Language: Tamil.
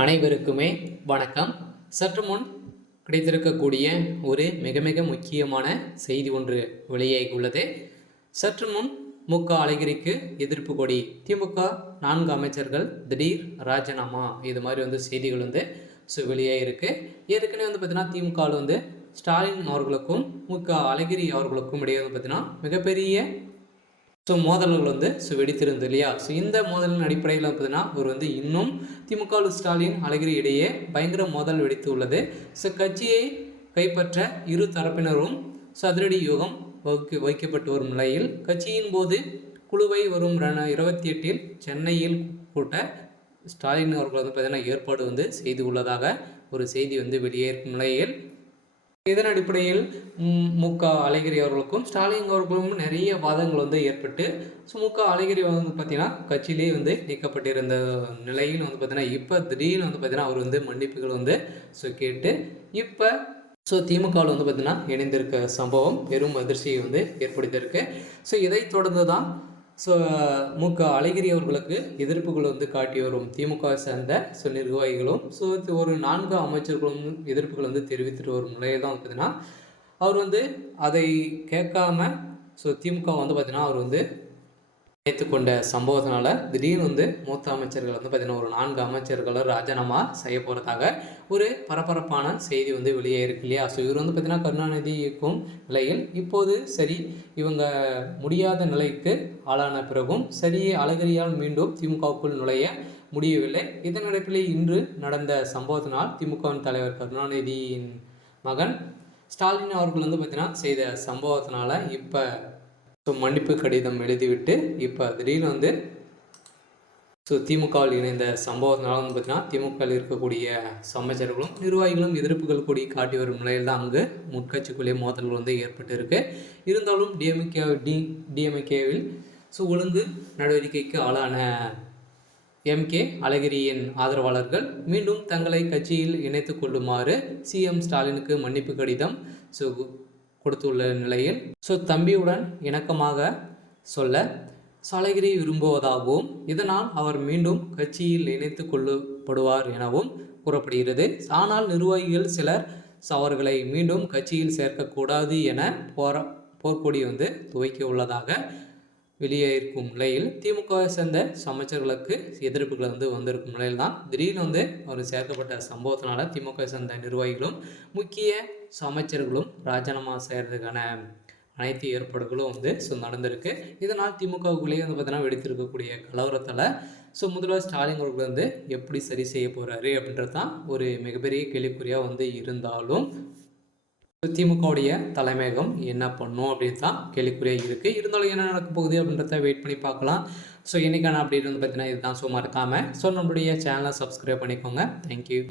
அனைவருக்குமே வணக்கம். சற்று முன் கிடைத்திருக்கக்கூடிய ஒரு மிக மிக முக்கியமான செய்தி ஒன்று வெளியாகியுள்ளது. சற்று முன் மு.க. அழகிரிக்கு எதிர்ப்பு கொடி, திமுக 4 அமைச்சர்கள் திடீர் ராஜினாமா, இது மாதிரி செய்திகள் வெளியாகிருக்கு. ஏற்கனவே பார்த்தீங்கன்னா திமுகவில் ஸ்டாலின் அவர்களுக்கும் மு.க. அழகிரி அவர்களுக்கும் இடையே பார்த்தீங்கன்னா மிகப்பெரிய மோதல்கள் வெடித்திருந்தது இல்லையா. இந்த மோதலின் அடிப்படையில் பார்த்தீங்கன்னா அவர் இன்னும் திமுக ஸ்டாலின் அழகிரி இடையே பயங்கர மோதல் வெடித்து உள்ளது. கட்சியை கைப்பற்ற இரு தரப்பினரும் அதிரடி யோகம் வைக்கப்பட்டு வரும் நிலையில் கட்சியின் போது குழுவை வரும் 28 சென்னையில் கூட்ட ஸ்டாலின் அவர்கள் பார்த்தீங்கன்னா ஏற்பாடு செய்து உள்ளதாக ஒரு செய்தி வெளியேறும் நிலையில் இதன் அடிப்படையில் மு.க. அழகிரி அவர்களுக்கும் ஸ்டாலின் அவர்களுக்கும் நிறைய வாதங்கள் ஏற்பட்டு மு.க. அழகிரி பார்த்தீங்கன்னா கட்சியிலே நீக்கப்பட்டிருந்த நிலையில் பார்த்தீங்கன்னா இப்போ திடீர்னு பார்த்தீங்கன்னா அவர் மன்னிப்புகள் கேட்டு இப்போ திமுகவில் பார்த்தீங்கன்னா இணைந்திருக்க சம்பவம் பெரும் அதிர்ச்சியை ஏற்படுத்தியிருக்கு. இதை தொடர்ந்து தான் மு.க. அழகிரி அவர்களுக்கு எதிர்ப்புகள் காட்டி வரும் திமுக சேர்ந்த நிர்வாகிகளும் ஒரு 4 அமைச்சர்களும் எதிர்ப்புகள் தெரிவித்துட்டு வரும் நிலையில் தான் பார்த்தீங்கன்னா அவர் அதை கேட்காம திமுக பார்த்தீங்கன்னா அவர் ஏற்றுக்கொண்ட சம்பவத்தினால திடீர்னு மூத்த அமைச்சர்கள் பார்த்தீங்கன்னா ஒரு 4 அமைச்சர்களை ராஜினாமா செய்ய போகிறதாக ஒரு பரபரப்பான செய்தி வெளியே இருக்கு இல்லையா. இவர் பார்த்தீங்கன்னா கருணாநிதி இயக்கும் நிலையில் இப்போது சரி இவங்க முடியாத நிலைக்கு ஆளான பிறகும் சரி அழகிரியால் மீண்டும் திமுகவுக்குள் நுழைய முடியவில்லை. இதன் அடிப்படையில் இன்று நடந்த சம்பவத்தினால் திமுகவின் தலைவர் கருணாநிதியின் மகன் ஸ்டாலின் அவர்கள் பார்த்தீங்கன்னா செய்த சம்பவத்தினால இப்போ மன்னிப்பு கடிதம் எழுதிவிட்டு இப்போ திடீர்னு திமுகவில் இணைந்த சம்பவத்தினால பார்த்தீங்கன்னா திமுகவில் இருக்கக்கூடிய அமைச்சர்களும் நிர்வாகிகளும் எதிர்ப்புகள் கூடி காட்டி வரும் நிலையில் தான் அங்கு முற்கட்சிக்குள்ளே மோதல்கள் ஏற்பட்டு இருக்கு. இருந்தாலும் டிஎம்கேவில் ஒழுங்கு நடவடிக்கைக்கு ஆளான எம்.கே. அழகிரியின் ஆதரவாளர்கள் மீண்டும் தங்களை கட்சியில் இணைத்து கொள்ளுமாறு சிஎம் ஸ்டாலினுக்கு மன்னிப்பு கடிதம் கொடுத்துள்ள நிலையில் தம்பியுடன் இணக்கமாக சொல்ல அழகிரி விரும்புவதாகவும் இதனால் அவர் மீண்டும் கட்சியில் இணைத்து கொள்ளப்படுவார் எனவும் கூறப்படுகிறது. ஆனால் நிர்வாகிகள் சிலர் அவர்களை மீண்டும் கட்சியில் சேர்க்கக்கூடாது என போர்க்கொடி துவைக்க உள்ளதாக வெளியே இருக்கும் நிலையில் திமுகவை சேர்ந்த அமைச்சர்களுக்கு எதிர்ப்புகள் வந்திருக்கும் நிலையில் தான் திடீர்னு அவர் சேர்க்கப்பட்ட சம்பவத்தினால திமுக சேர்ந்த நிர்வாகிகளும் முக்கிய அமைச்சர்களும் ராஜினாமா செய்கிறதுக்கான அனைத்து ஏற்பாடுகளும் நடந்திருக்கு. இதனால் திமுகவுக்குள்ளேயே பார்த்தீங்கன்னா வெடித்திருக்கக்கூடிய கலவரத்தில் முதல்வர் ஸ்டாலின் அவர்கள் எப்படி சரி செய்ய போகிறாரு அப்படின்றது தான் ஒரு மிகப்பெரிய கேள்விக்குறியாக இருந்தாலும் திமுகவுடைய தலைமையகம் என்ன பண்ணும் அப்படின்னு தான் கேள்விக்குறியாக இருக்குது. இருந்தாலும் என்ன நடக்க போகுது அப்படின்றத வெயிட் பண்ணி பார்க்கலாம். இன்றைக்கான அப்டேட் பார்த்தீங்கன்னா இதுதான். மறக்காமல் நம்மளுடைய சேனலை சப்ஸ்கிரைப் பண்ணிக்கோங்க. தேங்க்யூ.